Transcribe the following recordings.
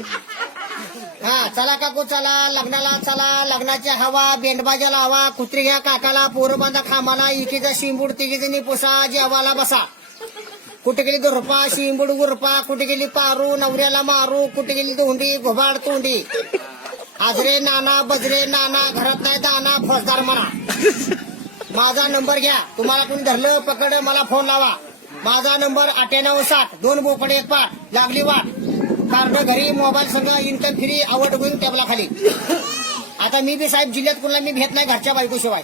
हा चला काकू चला. लग्नाला चला. लग्नाची हवा बेंडबाजाला हवा कुत्री घ्या काकाला पोरं बांधा खामाला. इकीचा शिंबूड तिघीजणी पोसा जेवाला बसा. कुठे गेली दुरपा शिंबूड गुरपा? कुठे गेली पारू नवऱ्याला मारू? कुठे गेली धोंडी घोबाड तोंडी? आजरे नाना बजरे नाना घरात नाही दाना फौजदार म्हणा. माझा नंबर घ्या. तुम्हाला कोणी धरलं पकड मला फोन लावा. माझा नंबर अठ्ठ्याण्णव साठ. दोन बोकडे एक पाठ. लागली वाट. कार्ड घरी मोबाईल सगळं इन्कम फ्री आवड होईल टेबला खाली. आता मी बी साहेब जिल्ह्यात कोणाला मी भेट नाही घरच्या बायकोशिवाय.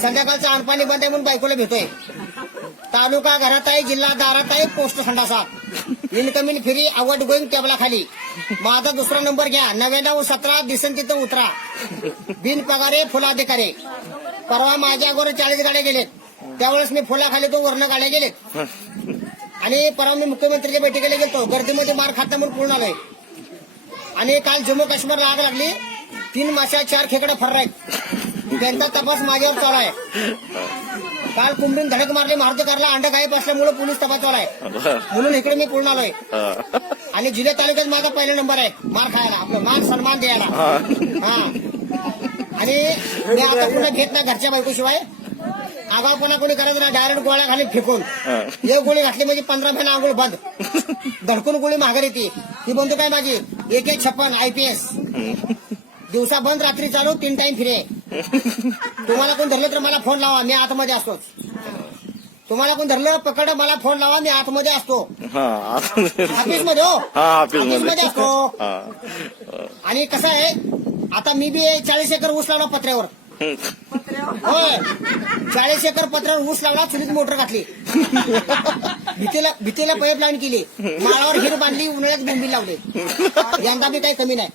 संध्याकाळचं अनपाणी बंद आहे म्हणून बायकोला भेटोय तालुका घरात आहे जिल्हा दारात आहे पोस्ट संडासात इन फ्री आवड गोईंग टेबला खाली. माझा दुसरा नंबर घ्या. नव्याण्णव सतरा दिसन तिथं उतरा. बिन पगारे फुलाधिकारी. परवा माझ्या अगोदर चाळीस गाड्या गेलेत. त्यावेळेस मी फुलाखाली तो वर्ण गाड्या गेले. आणि परवा मी मुख्यमंत्रीच्या बैठकीला गेलो गर्दीमध्ये मार खाता म्हणून पूर्ण आलोय. आणि काल जम्मू काश्मीरला आग लागली. तीन माशा चार खेकडा फर्र आहेत. त्यांचा तपास माझ्यावर चालू आहे. काल कुंभीन धडक मारली. मारुती कारला अंड गायब असल्यामुळे पोलीस तपास चालू आहे. म्हणून इकडे मी पूर्ण आलोय. आणि जिल्हा तालुक्यात माझा पहिला नंबर आहे. मार खायला. आपलं मान सन्मान द्यायला. हा. हा. आणि मी आता पुन्हा घेत नाही घरच्या बायकोशिवाय. आगावपणा कोणी करायचं ना डायरेक्ट गोळ्या खाली फेकून. एक गोळी घातली म्हणजे पंधरा महिना आंघोळ बंद. धडकून गोळी माघार येते ही बंदूक आहे माझी एक एक छप्पन आयपीएस दिवसा बंद रात्री चालू तीन टाइम फिरे. तुम्हाला कोण धरलं तर मला फोन लावा मी आतमध्ये असतोच. तुम्हाला कोण धरलं पकड मला फोन लावा मी आतमध्ये असतो. ऑफिसमध्ये हो. ऑफिसमध्ये. असतो. आणि कसं आहे आता मी बी चाळीस एकर ऊस लावला पत्र्यावर. होय. चाळीस एकर पत्र्यावर ऊस लावला चुलीत मोटर घातली. भीतीला भीतीला पाईप लाईन केली. माळावर हिर बांधली उन्हाळ्यात बोंबी लावले. यंदा बी काही कमी नाही.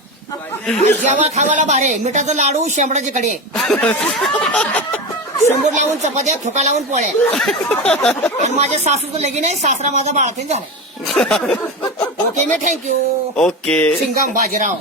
जेव्हा खावायला भारे मिठाचं लाडू शेंबडाची कडे शेंबूड लावून चपात्या ठोका लावून पोळ्या. माझ्या सासूचं लगीन आहे सासरा माझा बाळातीन झाला okay me thank you okay. Singham Bajirao.